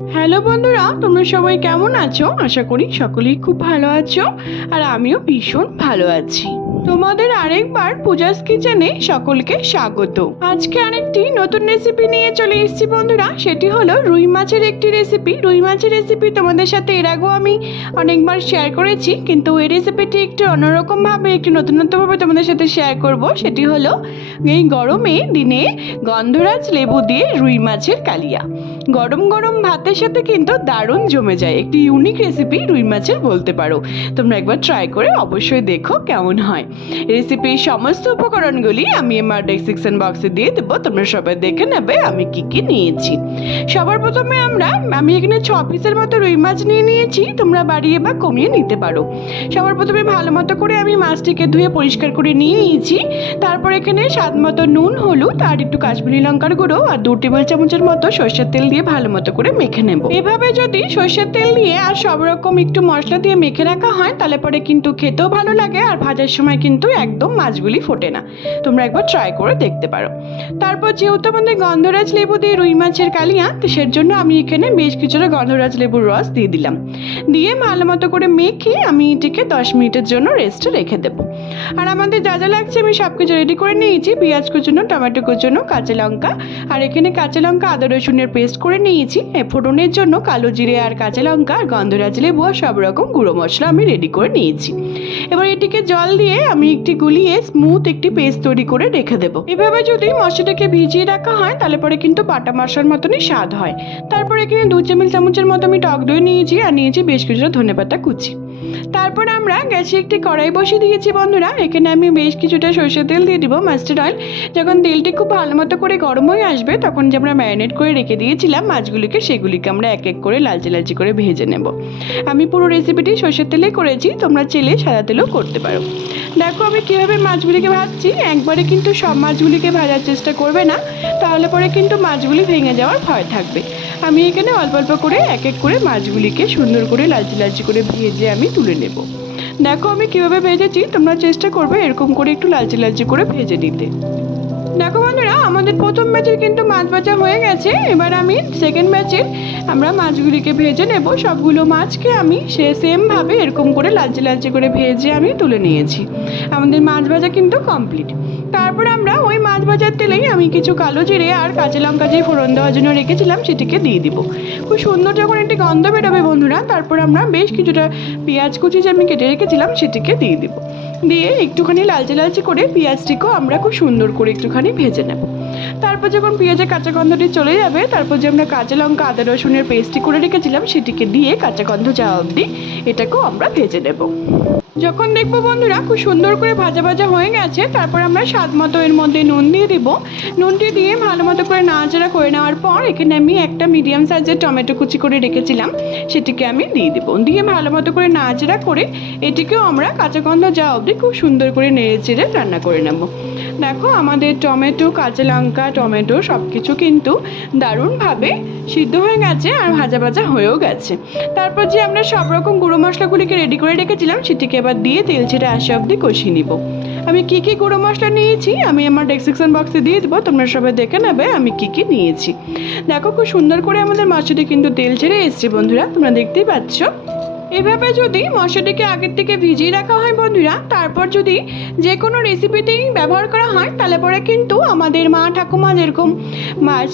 Hello বন্ধুরা, তোমরা সবাই কেমন আছো? আশা করি সকলেই খুব ভালো আছো আর আমিও ভীষণ ভালো আছি। তোমাদের আরেকবার পূজাস কিচেনে সকলকে স্বাগত। আজকে আরেকটি নতুন রেসিপি নিয়ে চলে এসেছি বন্ধুরা, সেটি হলো রুই মাছের একটি রেসিপি। রুই মাছের রেসিপি তোমাদের সাথে এর আগেও আমি অনেকবার শেয়ার করেছি, কিন্তু এই রেসিপিটি একটু অন্যরকমভাবে, একটু নতুনত্বভাবে তোমাদের সাথে শেয়ার করব। সেটি হলো এই গরমে দিনে গন্ধরাজ লেবু দিয়ে রুই মাছের কালিয়া। গরম গরম ভাতের সাথে কিন্তু দারুণ জমে যায়, একটি ইউনিক রেসিপি রুই মাছের বলতে পারো। তোমরা একবার ট্রাই করে অবশ্যই দেখো কেমন হয়। রেসিপির সমস্ত উপকরণগুলি আমি আমার ডেসক্রিপশন বক্সে দিয়ে দেবো, তোমরা সবাই দেখে নেবে আমি কি কি নিয়েছি। সবার প্রথমে আমি এখানে 6 পিসের মতো রুই মাছ নিয়ে নিয়েছি, তোমরা বাড়িয়ে বা কমিয়ে নিতে পারো। সবার প্রথমে ভালো মতো করে আমি মাছটিকে ধুয়ে পরিষ্কার করে নিয়ে নিয়েছি। তারপর এখানে স্বাদ মতো নুন, হলুদ আর একটু কাশ্মীরি লঙ্কার গুঁড়ো আর 2 টেবিল চামচের মতো সরষের তেল দিয়ে ভালো মতো করে মেখে নেব। এভাবে যদি সরষের তেল দিয়ে আর সব রকম একটু মশলা দিয়ে মেখে রাখা হয় তাহলে পরে কিন্তু খেতেও ভালো লাগে আর ভাজার সময় কিন্তু একদম মাছগুলি ফোটে না। তোমরা একবার ট্রাই করে দেখতে পারো। তারপর যেহেতু আমাদের গন্ধরাজ লেবু দিয়ে রুই মাছের কালিয়া, তো সের জন্য আমি এখানে বেশ কিছুটা গন্ধরাজ লেবুর রস দিয়ে দিলাম। দিয়ে ভালো মতো করে মেখে আমি এটিকে 10 মিনিটের জন্য রেস্টে রেখে দেবো। আর আমাদের যা যা লাগছে আমি সব কিছু রেডি করে নিয়েছি। পেঁয়াজ কুচুনো, টমেটো কুচুনো, কাঁচা লঙ্কা আর এখানে কাঁচা লঙ্কা আদা রসুনের পেস্ট করে নিয়েছি। ফোড়নের জন্য কালো জিরে আর কাঁচা লঙ্কা আর গন্ধরাজ লেবু আর সব রকম গুঁড়ো মশলা আমি রেডি করে নিয়েছি। এবার এটিকে জল দিয়ে আমি একটি গুলিয়ে স্মুথ একটি পেস্ট তৈরি করে রেখে দেবো। এভাবে যদি মশলাটাকে ভিজিয়ে রাখা হয় তাহলে পরে কিন্তু বাটা মশলার মতনই স্বাদ হয়। তারপর এখানে 2 টেবিল চামচের মতো আমি টক দই নিয়েছি আর নিয়েছি বেশ কিছুটা ধনেপাতা কুচি। তারপর আমরা গ্যাসে একটি কড়াই বসিয়ে দিয়েছি বন্ধুরা। এখানে আমি বেশ কিছুটা সরষের তেল দিয়ে দিব, মাস্টার্ড অয়েল। যখন তেলটি খুব ভালো মতো করে গরম হয়ে আসবে তখন যে আমরা ম্যারিনেট করে রেখে দিয়েছিলাম মাছগুলিকে, সেগুলিকে আমরা এক এক করে লালচে লালচে করে ভেজে নেব। আমি পুরো রেসিপিটি সরষের তেলেই করেছি, তোমরা চেলে সাদা তেলেও করতে পারো। দেখো আমি কীভাবে মাছগুলিকে ভাজছি। একবারে কিন্তু সব মাছগুলিকে ভাজার চেষ্টা করবে না, তাহলে পরে কিন্তু মাছগুলি ভেঙে যাওয়ার ভয় থাকবে। আমি এখানে অল্প অল্প করে এক এক করে মাছগুলিকে সুন্দর করে লালচে লালচে করে ভেজে আমি তুলে নেব। দেখো আমি কীভাবে ভেজেছি, তোমরা চেষ্টা করবে এরকম করে একটু লালচে লালচে করে ভেজে নিতে। দেখো বন্ধুরা, আমাদের প্রথম ব্যাচের কিন্তু মাছ ভাজা হয়ে গেছে। এবার আমি সেকেন্ড ব্যাচের আমরা মাছগুলিকে ভেজে নেব। সবগুলো মাছকে আমি সেমভাবে এরকম করে লালচে লালচে করে ভেজে আমি তুলে নিয়েছি। আমাদের মাছ ভাজা কিন্তু কমপ্লিট। তারপর আমরা ওই মাছ ভাজার তেলেই আমি কিছু কালো জিরে আর কাঁচা লঙ্কা যে ফোড়ন দেওয়ার জন্য রেখেছিলাম সেটিকে দিয়ে দিব। খুব সুন্দর যখন একটি গন্ধ বেরোবে বন্ধুরা, তারপর আমরা বেশ কিছুটা পেঁয়াজ কুচি যে আমি কেটে রেখেছিলাম সেটিকে দিয়ে দিব। দিয়ে একটুখানি লালচে লালচে করে পেঁয়াজটিকেও আমরা খুব সুন্দর করে একটুখানি ভেজে নেব। তারপর যখন পেঁয়াজের কাঁচা গন্ধটি চলে যাবে তারপর যে আমরা কাঁচা লঙ্কা আদা রসুনের পেস্টটি করে রেখেছিলাম সেটিকে দিয়ে কাঁচা গন্ধ যাওয়া অবধি এটাকেও আমরা ভেজে নেব। যখন দেখবো বন্ধুরা খুব সুন্দর করে ভাজা ভাজা হয়ে গেছে তারপর আমরা স্বাদ মতো এর মধ্যে নুন দিয়ে দিব। নুনটি দিয়ে ভালো মতো করে নাড়াচাড়া করে নেওয়ার পর এখানে আমি একটা মিডিয়াম সাইজের টমেটো কুচি করে রেখেছিলাম সেটিকে আমি দিয়ে দেবো। দিয়ে ভালো মতো করে নাড়াচাড়া করে এটিকেও আমরা কাঁচা গন্ধ যাওয়া অবধি খুব সুন্দর করে নেড়ে চেড়ে রান্না করে নেব। দেখো আমাদের টমেটো, কাঁচা লঙ্কা, টমেটো সব কিছু কিন্তু দারুণভাবে সিদ্ধ হয়ে গেছে আর ভাজা ভাজা হয়েও গেছে। তারপর যে আমরা সব রকম গুঁড়ো মশলাগুলিকে রেডি করে রেখেছিলাম সেটিকে এবার দিয়ে তেল ছেড়ে আসা অবধি কষিয়ে নিব। আমি কি কি গুঁড়ো মশলা নিয়েছি আমি আমার ডেসক্রিপশন বক্সে দিয়ে দেবো, তোমরা সবাই দেখে নেবে আমি কি কি নিয়েছি। দেখো খুব সুন্দর করে আমাদের মশলাটি কিন্তু তেল ছেড়ে এসছে বন্ধুরা, তোমরা দেখতেই পাচ্ছ। এভাবে যদি মশলাটিকে আগের থেকে ভিজিয়ে রাখা হয় বন্ধুরা, তারপর যদি যে কোনো রেসিপিতেই ব্যবহার করা হয় তাহলে পরে কিন্তু আমাদের মা ঠাকুমা যেরকম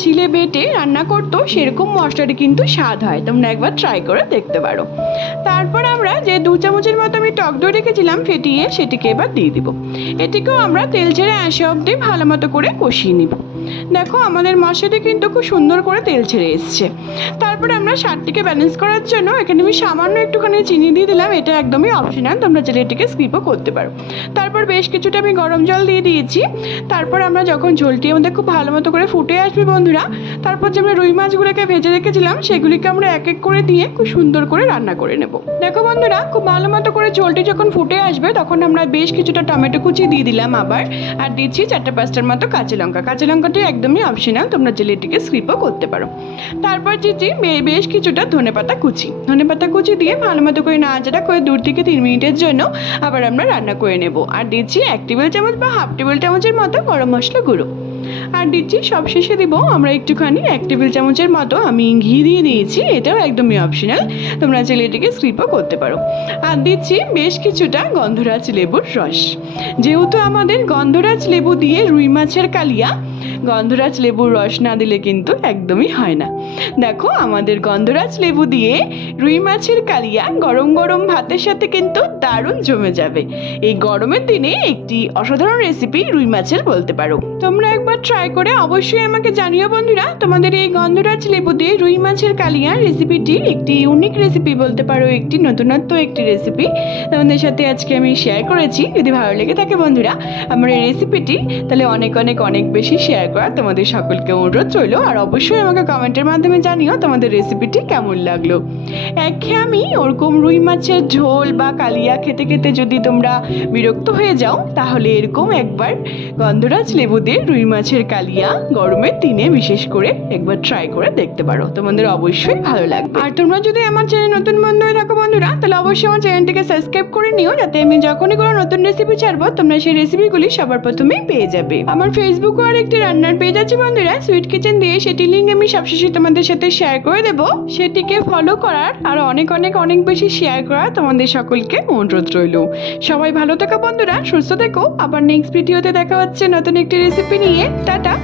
শিলে বেটে রান্না করতো সেরকম মশলাটি কিন্তু স্বাদ হয়। তোমরা একবার ট্রাই করে দেখতে পারো। তারপর আমরা যে 2 চামচের মতো আমি টক দই রেখেছিলাম ফেটিয়ে সেটিকে এবার দিয়ে দিব। এটিকেও আমরা তেল ছেড়ে আসা অবধি ভালো মতো করে কষিয়ে নিব। দেখো আমাদের মশলাটি কিন্তু খুব সুন্দর করে তেল ছেড়ে এসছে। তারপরে আমরা স্বাদটিকে ব্যালেন্স করার জন্য এখানে আমি সামান্য একটুখানি চিনি দিয়ে দিলাম, এটা একদমই অপশনাল, তোমরা চাইলে এটিকে স্কিপও করতে পারো। তারপর বেশ কিছুটা আমি গরম জল দিয়ে দিয়েছি। তারপর আমরা যখন ঝোলটি আমাদের খুব ভালো মতো করে ফুটে আসবে বন্ধুরা, তারপর যে আমরা রুই মাছগুলোকে ভেজে রেখেছিলাম সেগুলিকে আমরা এক এক করে দিয়ে খুব সুন্দর করে রান্না করে নেব। দেখো বন্ধুরা খুব ভালো মতো করে ঝোলটি যখন ফুটে আসবে তখন আমরা বেশ কিছুটা টমেটো কুচি দিয়ে দিলাম আবার, আর দিচ্ছি 4-5টার মতো কাঁচা লঙ্কা। কাঁচা লঙ্কাটি একদমই অপশনাল, তোমরা চাইলে এটিকে স্কিপও করতে পারো। তারপর দিচ্ছি বেশ কিছুটা ধনেপাতা কুচি দিয়ে ভালো মতো করে নাড়াচাড়া করে 2 থেকে 3 মিনিটের জন্য আবার আমরা রান্না করে নেব। আর দিচ্ছি 1 টেবিল চামচ বা হাফ টেবিল চামচের মতো গরম মশলা গুঁড়ো। আর দিচ্ছি সবশেষে দিব আমরা একটুখানি 1 টেবিল চামচের মতো আমি ঘি দিয়ে দিয়েছি, এটাও একদমই অপশনাল, তোমরা চাইলে এটাকে স্কিপও করতে পারো। আর দিচ্ছি বেশ কিছুটা গন্ধরাজ লেবুর রস। যেহেতু আমাদের গন্ধরাজ লেবু দিয়ে রুই মাছের কালিয়া, গন্ধরাজ লেবুর রস না দিলে কিন্তু একদমই হয় না। দেখো আমাদের গন্ধরাজ লেবু দিয়ে রুই মাছের কালিয়া গরম গরম ভাতের সাথে কিন্তু দারুণ জমে যাবে। এই গরমের দিনে একটি অসাধারণ রেসিপি রুই মাছের বলতে পারো। তোমরা একবার ট্রাই করে অবশ্যই আমাকে জানিও বন্ধুরা, তোমাদের এই গন্ধরাজ লেবু দিয়ে রুই মাছের কালিয়া রেসিপিটি একটি ইউনিক রেসিপি বলতে পারো, একটি নতুনত্ব একটি রেসিপি তোমাদের সাথে আজকে আমি শেয়ার করেছি। যদি ভালো লেগে থাকে বন্ধুরা আমার এই রেসিপিটি, তাহলে অনেক অনেক অনেক বেশি শেয়ার করা তোমাদের সকলকে অনুরোধ রইল। আর অবশ্যই আমাকে কমেন্টের মাধ্যমে জানিও তোমাদের রেসিপিটি কেমন লাগলো। একঘেয়েমি ওরকম রুই মাছের ঝোল বা কালিয়া খেতে খেতে যদি তোমরা বিরক্ত হয়ে যাও, তাহলে এরকম একবার গন্ধরাজ লেবু দিয়ে রুই মাছের কালিয়া গরমের দিনে বিশেষ করে একবার ট্রাই করে দেখতে পারো, তোমাদের অবশ্যই ভালো লাগবে। আর তোমরা যদি আমার চ্যানেল নতুন বন্ধু হয়ে থাকো বন্ধুরা, তাহলে অবশ্যই আমার চ্যানেলটিকে সাবস্ক্রাইব করে নিও, যাতে আমি যখনই কোনো নতুন রেসিপি ছাড়বো তোমরা সেই রেসিপিগুলি সবার প্রথমেই পেয়ে যাবে। আমার ফেসবুকে আর একটি রান্নার পেজ আছে বন্ধুরা, সুইট কিচেন দিয়ে, সেটি লিঙ্ক আমি সবশেষে তোমাদের সাথে শেয়ার করে দেবো। সেটিকে ফলো করার আর অনেক অনেক অনেক বেশি শেয়ার করার তোমাদের সকলকে অনুরোধ রইল। সবাই ভালো থেকো বন্ধুরা, সুস্থ থেকো। আবার নেক্সট ভিডিওতে দেখা হচ্ছে নতুন একটি রেসিপি নিয়ে। টাটা।